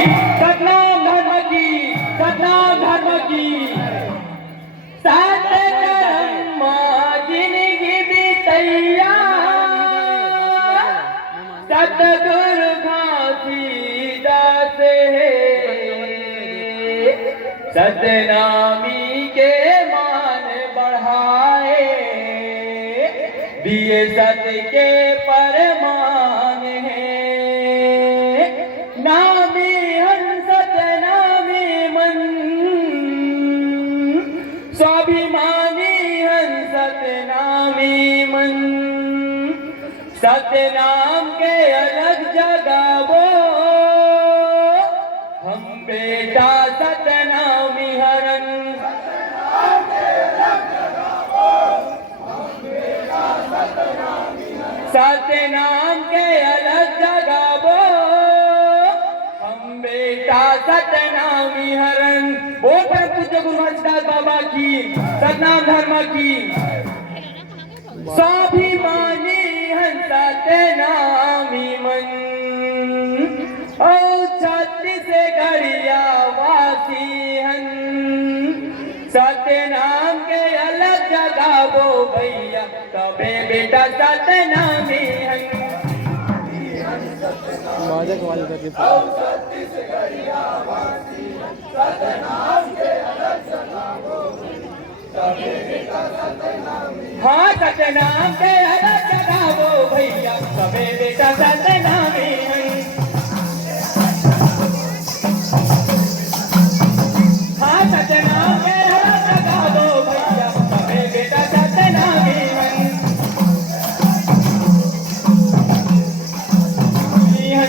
सतनाम धर्म की, सतनाम धर्म की। सतकर्म जिंदगी बीतैया, सतगुरु घासीदास है। सतनामी के मान बढ़ाए, दिए सत के परमान है। नामी हंस सतनामी मन, स्वाभिमानी हंस सतनामी मन। सतनाम के अलग जगावो, हम बेटा सतनामी हरन। सतनाम के अलग जगावो, हम बेटा सतनामी हरन। बोल पर पूज्य गुरु हरिदास बाबा की, सतनाम धर्म की। स्वाभिमानी हन सतनामी मन, ओ छत्तीसगढ़िया वासी हन। सतनाम के अलग जगावो भैया, तबे बेटा सतनामी हन। छत्तीसगढ़िया वासी हन, सतनाम के अलग जगावो, तबे बेटा सतनामी। हाँ, सतनाम के अलग जगावो भैया, तबे बेटा सतनामी हन। हाँ, सतनाम के अलग जगावो भैया, तबे बेटा सतनामी हन।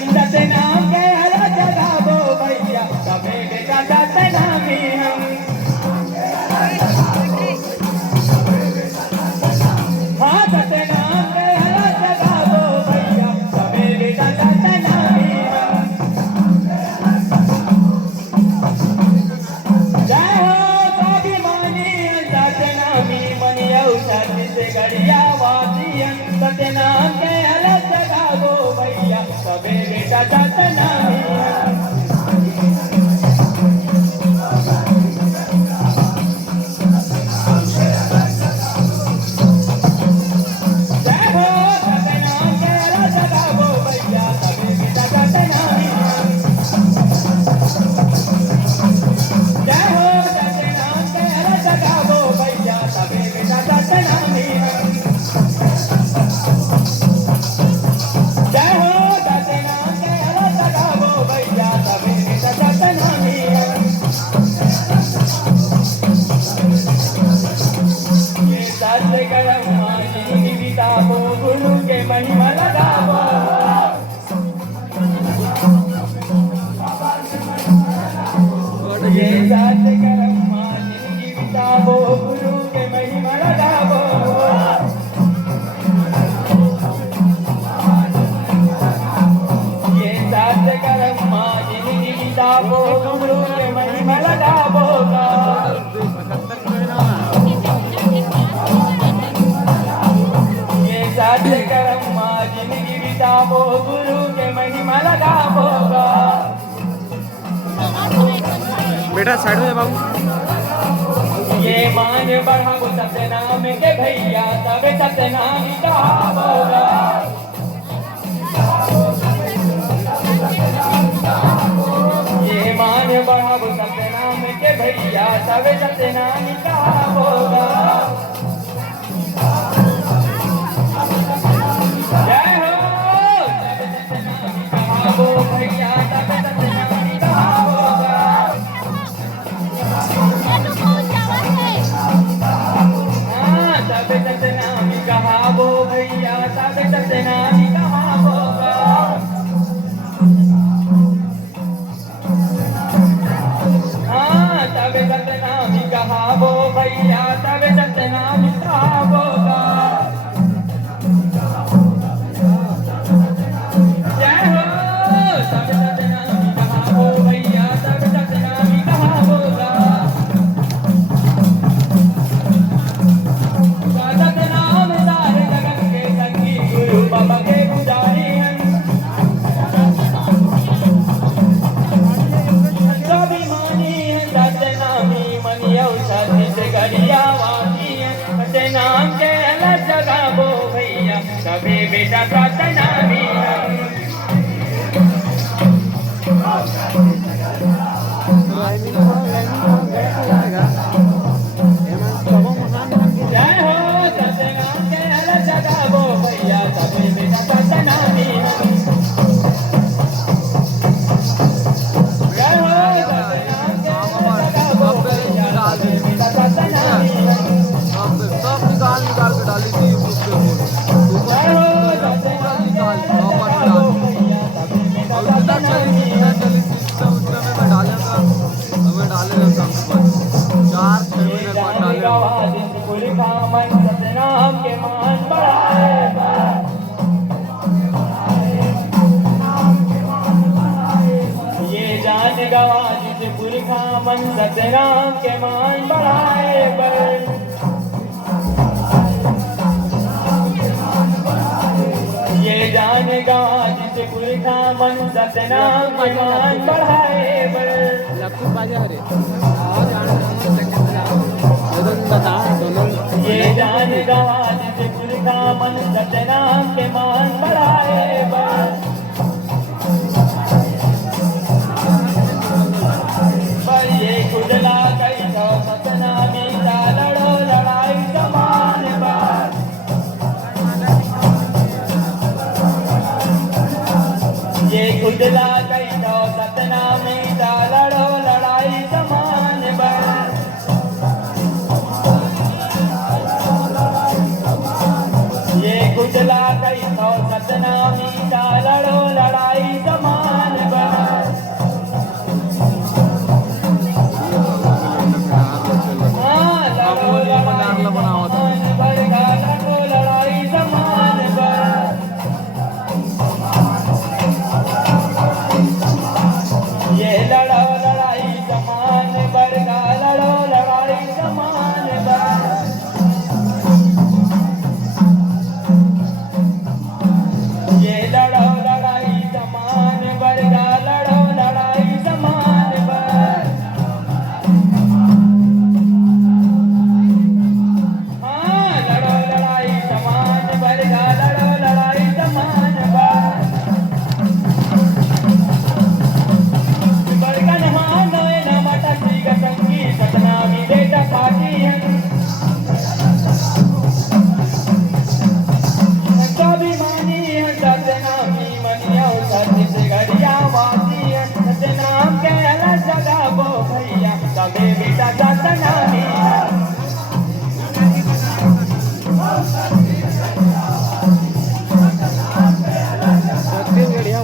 सतनाम के अलग जगावो भैया, तबे बेटा सतनामी हन। हाँ, सतनाम के अलग जगावो भैया, तबे बेटा सतनामी हन। जय हो स्वाभिमानी सतनामी मन, यौ छत्तीसगढ़िया वासी हन। सतनाम के अलग जगावो भैया, तबे बेटा सतनामी हन। बेटा साइड हो जा बाबू। ये मान बढ़ावो सतनाम के भैया, तबे सतनामी कहावोगा। ये मान बढ़ावो सतनाम के भैया, तबे सतनामी कहावोगा। जय हो, तबे सतनामी कहावो भैया, तबे सतनामी कहावोगा। तबे सतनामी कहावो भैया, तबे सतनामी कहावोगा। हाँ, तबे सतनामी कहावो भैया, तबे सतनामी जय हो सतनाम के हर जगावो भैया सभी बेटा सतनामी मन। जय हो सतनाम के हर जगावो भैया सभी बेटा सतनामी मन। सब निकाल निकाल के डाली थी जय हो सतनाम के हर जगावो भैया सभी बेटा सतनामी मन। ये जाने गवा जिस कुल का मन सतनाम के मान बढ़ाए। ये जान गवा जिस कुल का मन सतनाम के मान बढ़ाए। ये जान गवा जिस कुल का मन सतनाम के मान बढ़ाए। ये जान गवा जिस कुल का मन सतनाम के मान बढ़ाए। पर ये कुदला कई तो सतनामी का लड़ो लड़ाई समान बात। ये कुदला कई तो सतनामी का लड़ो लड़ाई समान बात। ये कुचला कई तो सतनामी का लड़ो लड़ाई समान बात। हाँ लड़ो लड़ाई समान बरगा लड़ो लड़ाई समान बात। ये लड़ो लड़ाई समान बरगा लड़ो लड़ाई समान बात। ये लड़ो लड़ाई समान बरगा लड़ो लड़ाई समान बात। हाँ लड़ो लड़ाई समान बरगा लड़ो लड़ाई समान बात। बरगन हाँ नोए न मटा श्री गंगी सतनामी बेटा पाटी है। स्वाभिमानी है सतनामी मनिया सत्य से घड़िया वासी है। सतनाम के अलग जगावो भैया सभी बेटा सतनामी है।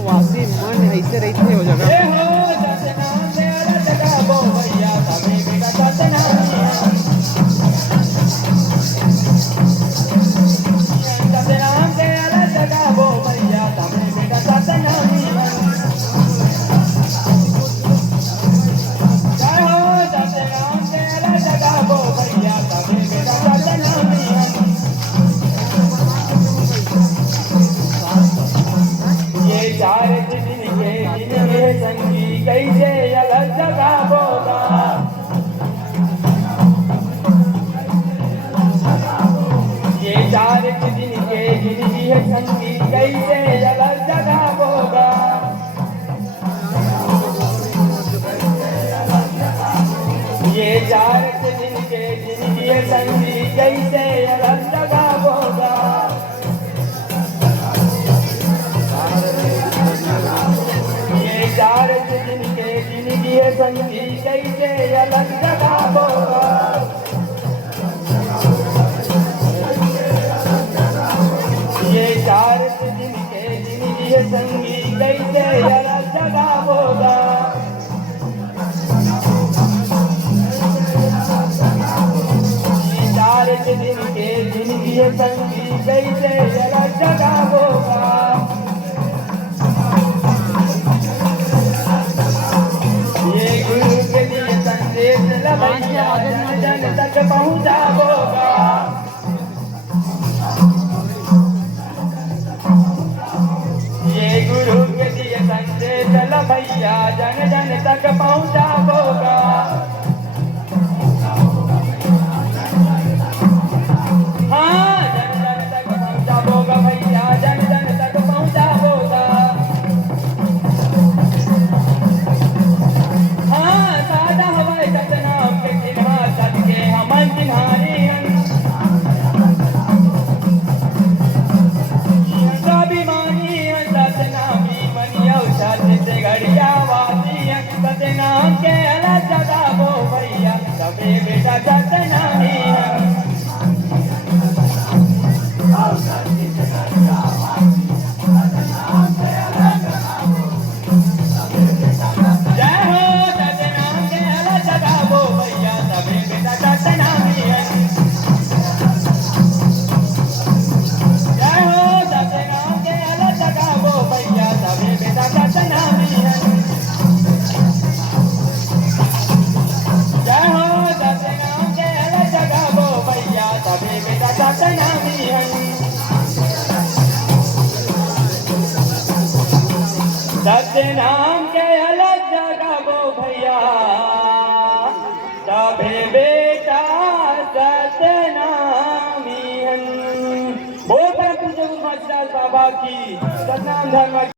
वासी मन ऐसे रहते हो जगह जय हो सतनाम के अलग जगावो भैया सभी बेटा सतनामी है। सतनाम के अलग जगावो भैया सभी बेटा सतनामी है। जय हो सतनाम के अलग जगावो भैया सभी बेटा सतनामी है। ये चार दिन के दिन ये संगी कैसे अलग जगावोगा। ये चार दिन के दिन ये संगी कैसे अलग जगावोगा। ये चार दिन के दिन ये संगी कैसे अलग जगावोगा। ये चार दिन के दिन ये संगी कैसे अलग जगावोगा। ये चार दिन के दिन ये संगी कैसे अलग जगावोगा। ये चार दिन के दिन ये संगी कैसे अलग जगावोगा। ये गुरु के लिए संदेश लभैया जन जन तक पहुँचावोगा। ये गुरु के लिए संदेश लभैया जन जन तक पहुँचावोगा। हाँ जन जन तक पहुँचावोगा भैया जन जन तक पहुँचावोगा। अलग जगावो भैया सबे बेटा सतनामी है। जय हो सतनाम के अलग जगावो भैया सबे बेटा सतनामी है। जय हो सतनाम के अलग जगावो भैया सबे बेटा सतनामी है। जय हो सतनाम के अलग जगावो भैया सबे बेटा सतनामी है। सतनाम के अलग जगावो भैया सबे बेटा सतनामी है। बोल परम पूज्य गुरु महाराज बाबा की सतनाम धर्म